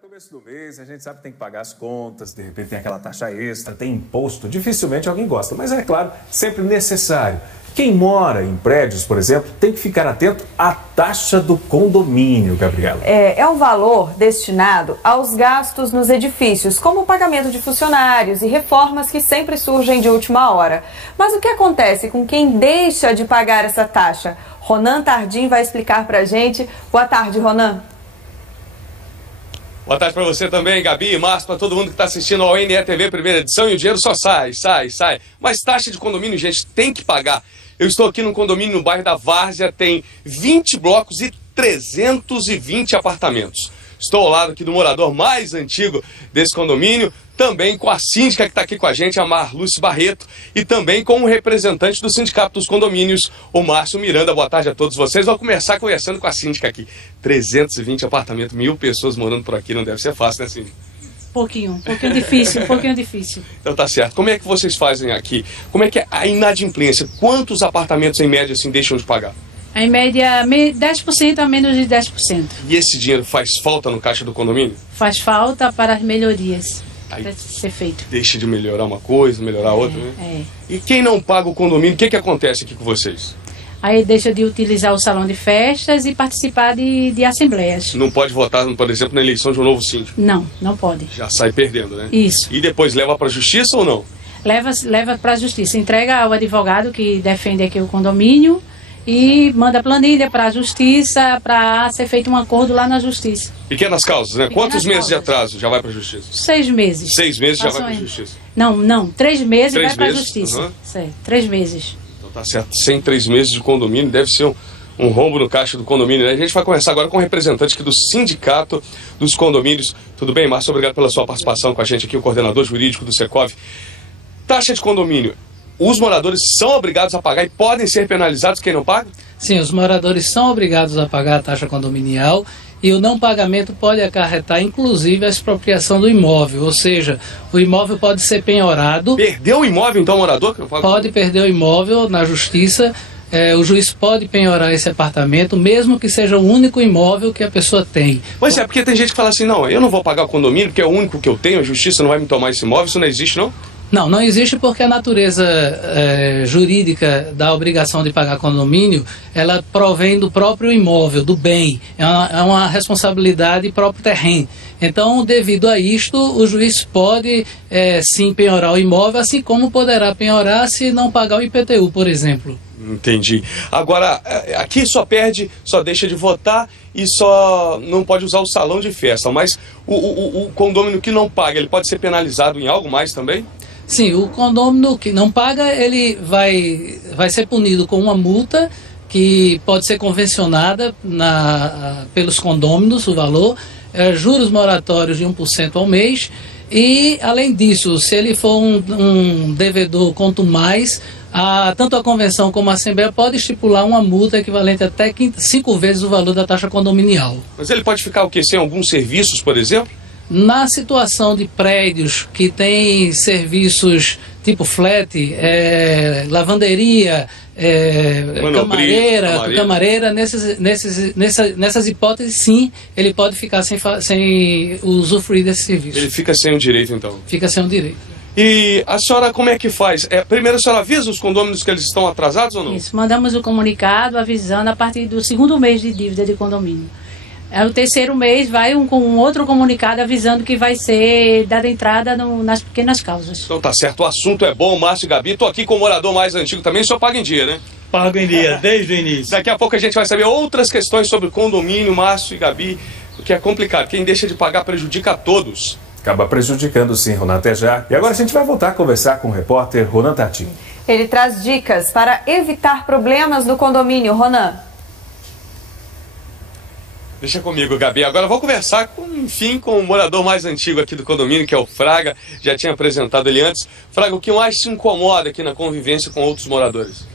Começo do mês, a gente sabe que tem que pagar as contas, de repente tem aquela taxa extra, tem imposto, dificilmente alguém gosta, mas é claro, sempre necessário. Quem mora em prédios, por exemplo, tem que ficar atento à taxa do condomínio, Gabriela. É o valor destinado aos gastos nos edifícios, como o pagamento de funcionários e reformas que sempre surgem de última hora. Mas o que acontece com quem deixa de pagar essa taxa? Ronan Tardim vai explicar pra gente. Boa tarde, Ronan. Boa tarde para você também, Gabi, Márcio, para todo mundo que está assistindo ao NETV primeira edição, e o dinheiro só sai. Mas taxa de condomínio, gente, tem que pagar. Eu estou aqui num condomínio no bairro da Várzea, tem 20 blocos e 320 apartamentos. Estou ao lado aqui do morador mais antigo desse condomínio, também com a síndica que está aqui com a gente, a Marluce Barreto, e também com o representante do Sindicato dos Condomínios, o Márcio Miranda. Boa tarde a todos vocês. Vou começar conversando com a síndica aqui. 320 apartamentos, 1000 pessoas morando por aqui, não deve ser fácil, né, síndica? Um pouquinho difícil. Então tá certo. Como é que vocês fazem aqui? Como é que é a inadimplência? Quantos apartamentos, em média, assim, deixam de pagar? Em média, 10% a menos de 10%. E esse dinheiro faz falta no caixa do condomínio? Faz falta para as melhorias. Para ser feito. Deixa de melhorar uma coisa, melhorar outra, né? E quem não paga o condomínio, o que acontece aqui com vocês? Aí deixa de utilizar o salão de festas e participar de assembleias. Não pode votar, por exemplo, na eleição de um novo síndico? Não pode. Já sai perdendo, né? Isso. E depois leva para a justiça ou não? Leva para a justiça. Entrega ao advogado que defende aqui o condomínio e manda planilha para a justiça para ser feito um acordo lá na justiça. Pequenas causas, né? Quantos meses de atraso já vai para a justiça? 6 meses. 6 meses já vai para a justiça? Não, 3 meses vai para a justiça. Uhum. Certo, 3 meses. Então tá certo, sem 3 meses de condomínio, deve ser um rombo no caixa do condomínio, né? A gente vai conversar agora com o representante aqui do Sindicato dos Condomínios. Tudo bem, Márcio? Obrigado pela sua participação com a gente aqui, o coordenador jurídico do Secov. Taxa de condomínio. Os moradores são obrigados a pagar e podem ser penalizados quem não paga? Sim, os moradores são obrigados a pagar a taxa condominial e o não pagamento pode acarretar inclusive a expropriação do imóvel, ou seja, o imóvel pode ser penhorado. Perdeu o imóvel então, morador? Que não paga? Pode perder o imóvel na justiça, o juiz pode penhorar esse apartamento, mesmo que seja o único imóvel que a pessoa tem. Pois é, porque tem gente que fala assim, não, eu não vou pagar o condomínio porque é o único que eu tenho, a justiça não vai me tomar esse imóvel, isso não existe não? Não existe porque a natureza jurídica da obrigação de pagar condomínio, ela provém do próprio imóvel, do bem, é uma responsabilidade próprio terreno. Então, devido a isto, o juiz pode sim penhorar o imóvel, assim como poderá penhorar se não pagar o IPTU, por exemplo. Entendi. Agora, aqui só deixa de votar e só não pode usar o salão de festa, mas o condômino que não paga, ele pode ser penalizado em algo mais também? Sim, o condômino que não paga, ele vai ser punido com uma multa que pode ser convencionada pelos condôminos, o valor, juros moratórios de 1% ao mês, e além disso, se ele for um devedor contumaz, tanto a convenção como a Assembleia pode estipular uma multa equivalente até 5 vezes o valor da taxa condominial. Mas ele pode ficar o quê? Sem alguns serviços, por exemplo? Na situação de prédios que tem serviços tipo flat, lavanderia, camareira, nessas hipóteses sim, ele pode ficar sem usufruir desse serviço. Ele fica sem o direito então? Fica sem o direito. E a senhora como é que faz? Primeiro a senhora avisa os condôminos que eles estão atrasados ou não? Isso, mandamos o comunicado avisando a partir do 2º mês de dívida de condomínio. O 3º mês vai com um outro comunicado avisando que vai ser dada entrada nas pequenas causas. Então tá certo, o assunto é bom, Márcio e Gabi. Estou aqui com o morador mais antigo também, o senhor paga em dia, né? Pago em dia, desde o início. Daqui a pouco a gente vai saber outras questões sobre condomínio, Márcio e Gabi, o que é complicado. Quem deixa de pagar prejudica a todos. Acaba prejudicando sim, Ronan, até já. E agora a gente vai voltar a conversar com o repórter Ronan Tardim. Ele traz dicas para evitar problemas no condomínio, Ronan. Deixa comigo, Gabi. Agora eu vou conversar, com o morador mais antigo aqui do condomínio, que é o Fraga. Já tinha apresentado ele antes. Fraga, o que mais te incomoda aqui na convivência com outros moradores?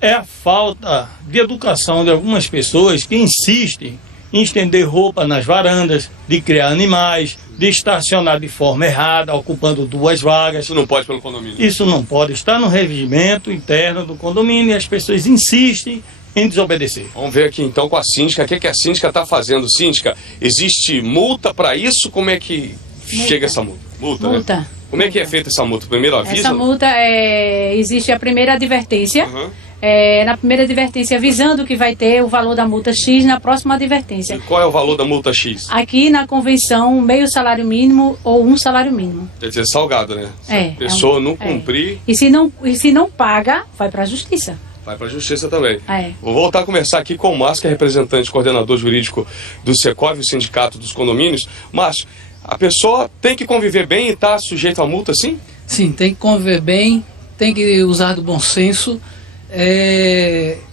É a falta de educação de algumas pessoas que insistem em estender roupa nas varandas, de criar animais, de estacionar de forma errada, ocupando 2 vagas. Isso não pode pelo condomínio? Isso não pode. Está no regimento interno do condomínio e as pessoas insistem em desobedecer. Vamos ver aqui então com a síndica, o que a síndica está fazendo. Síndica, existe multa para isso? Como é que chega essa multa? Multa. Né? Como é que é feita essa multa? Primeiro aviso? Essa multa existe a primeira advertência. Na primeira advertência avisando que vai ter o valor da multa X na próxima advertência. E qual é o valor da multa X? Aqui na convenção, meio salário mínimo ou um salário mínimo. Quer dizer, salgado, né? Se a pessoa não cumprir... E se não paga, vai para a justiça. Vai para a justiça também. Vou voltar a conversar aqui com o Márcio, que é representante, coordenador jurídico do Secov, o Sindicato dos Condomínios. Márcio, a pessoa tem que conviver bem e está sujeita a multa, sim? Sim, tem que conviver bem, tem que usar do bom senso.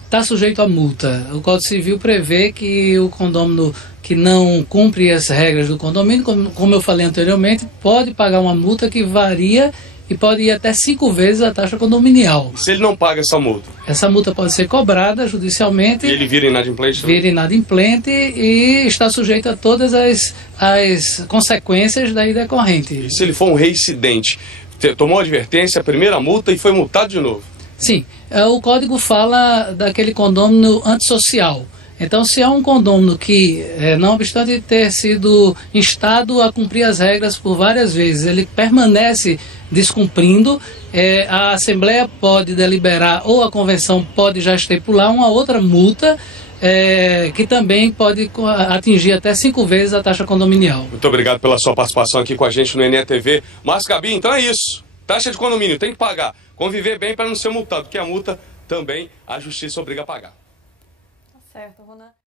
Está sujeito a multa. O Código Civil prevê que o condômino que não cumpre as regras do condomínio, como eu falei anteriormente, pode pagar uma multa que varia e pode ir até 5 vezes a taxa condominial. Se ele não paga essa multa? Essa multa pode ser cobrada judicialmente. E ele vira inadimplente? Vira inadimplente e está sujeito a todas as consequências daí decorrente. E se ele for um reincidente, tomou advertência, a primeira multa e foi multado de novo? Sim, o código fala daquele condômino antissocial. Então, se é um condômino que, não obstante ter sido instado a cumprir as regras por várias vezes, ele permanece descumprindo, a Assembleia pode deliberar ou a Convenção pode já estipular uma outra multa que também pode atingir até 5 vezes a taxa condominial. Muito obrigado pela sua participação aqui com a gente no NETV. Márcio Gabi, então é isso. Taxa de condomínio tem que pagar. Conviver bem para não ser multado, porque a multa também a justiça obriga a pagar. Tá certo, Ronan.